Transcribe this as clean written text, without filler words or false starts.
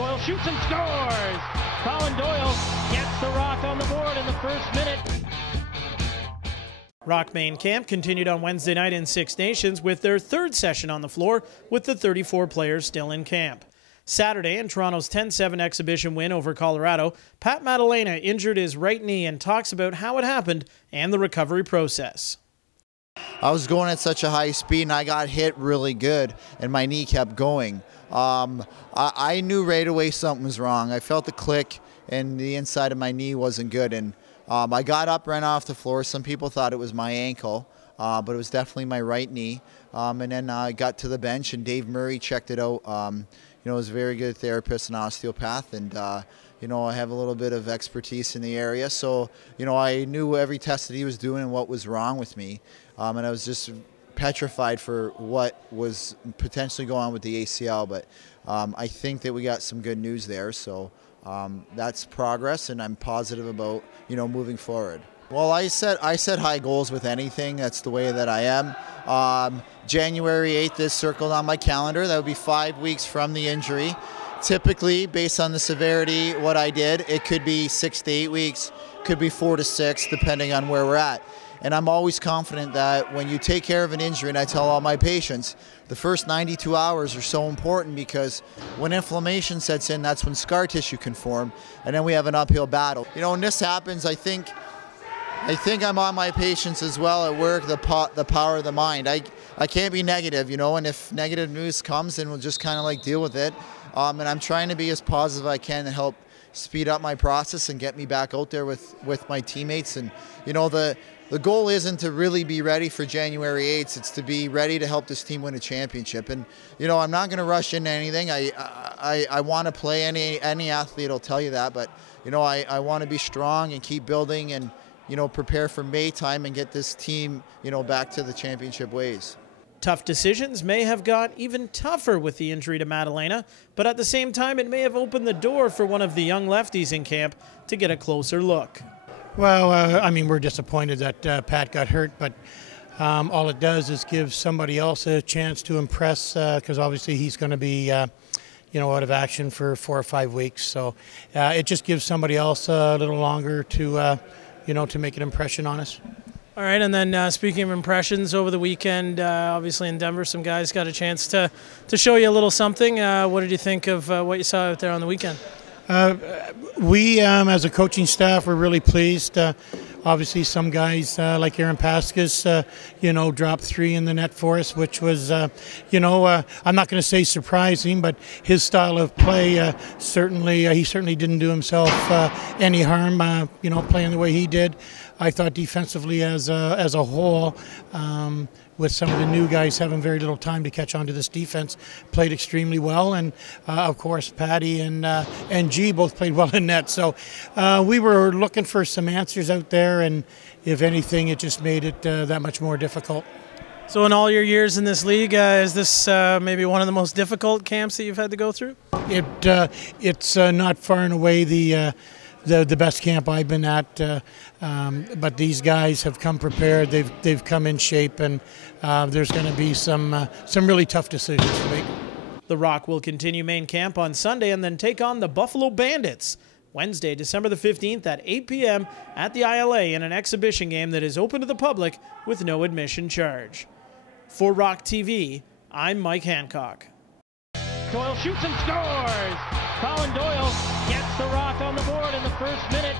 Doyle shoots and scores! Colin Doyle gets the Rock on the board in the first minute. Rock main camp continued on Wednesday night in Six Nations with their third session on the floor with the 34 players still in camp. Saturday, in Toronto's 10-7 exhibition win over Colorado, Pat Maddalena injured his right knee and talks about how it happened and the recovery process. I was going at such a high speed and I got hit really good and my knee kept going. I knew right away something was wrong. I felt the click and the inside of my knee wasn't good. And I got up, ran off the floor. Some people thought it was my ankle, but it was definitely my right knee. And then I got to the bench and Dave Murray checked it out. You know, he's a very good therapist and osteopath, and you know, I have a little bit of expertise in the area. So, you know, I knew every test that he was doing and what was wrong with me. And I was just petrified for what was potentially going on with the ACL. But I think that we got some good news there. So that's progress, and I'm positive about, you know, moving forward. Well, I set high goals with anything. That's the way that I am. January 8th is circled on my calendar. That would be 5 weeks from the injury. Typically, based on the severity, what I did, it could be 6 to 8 weeks, could be 4 to 6, depending on where we're at. And I'm always confident that when you take care of an injury, and I tell all my patients, the first 92 hours are so important, because when inflammation sets in, that's when scar tissue can form, and then we have an uphill battle. You know, when this happens, I think I'm on my patients as well at work, the power of the mind. I can't be negative, you know, and if negative news comes, then we'll just kind of like deal with it. And I'm trying to be as positive as I can to help speed up my process and get me back out there with my teammates. And, you know, the goal isn't to really be ready for January 8th. It's to be ready to help this team win a championship. And, you know, I'm not going to rush into anything. I want to play. Any athlete will tell you that. But, you know, I want to be strong and keep building and, you know, prepare for May time and get this team, you know, back to the championship ways. Tough decisions may have got even tougher with the injury to Maddalena, but at the same time it may have opened the door for one of the young lefties in camp to get a closer look. Well, I mean, we're disappointed that Pat got hurt, but all it does is give somebody else a chance to impress, because obviously he's going to be you know, out of action for 4 or 5 weeks. So it just gives somebody else a little longer to, you know, to make an impression on us. All right, and then speaking of impressions, over the weekend, obviously in Denver, some guys got a chance to show you a little something. What did you think of what you saw out there on the weekend? We, as a coaching staff, were really pleased. Obviously, some guys like Aaron Pascas, you know, dropped 3 in the net for us, which was, you know, I'm not going to say surprising, but his style of play certainly, he certainly didn't do himself any harm, you know, playing the way he did. I thought defensively as a whole, with some of the new guys having very little time to catch on to this defense, played extremely well. And, of course, Patty and G both played well in net. So we were looking for some answers out there, and if anything, it just made it that much more difficult. So in all your years in this league, is this maybe one of the most difficult camps that you've had to go through? It's not far and away the best camp I've been at, but these guys have come prepared. They've come in shape, and there's going to be some really tough decisions to make. The Rock will continue main camp on Sunday and then take on the Buffalo Bandits Wednesday, December the 15th at 8 p.m. at the ILA in an exhibition game that is open to the public with no admission charge. For Rock TV, I'm Mike Hancock. Doyle shoots and scores! Colin Doyle gets the Rock on the board in the first minute.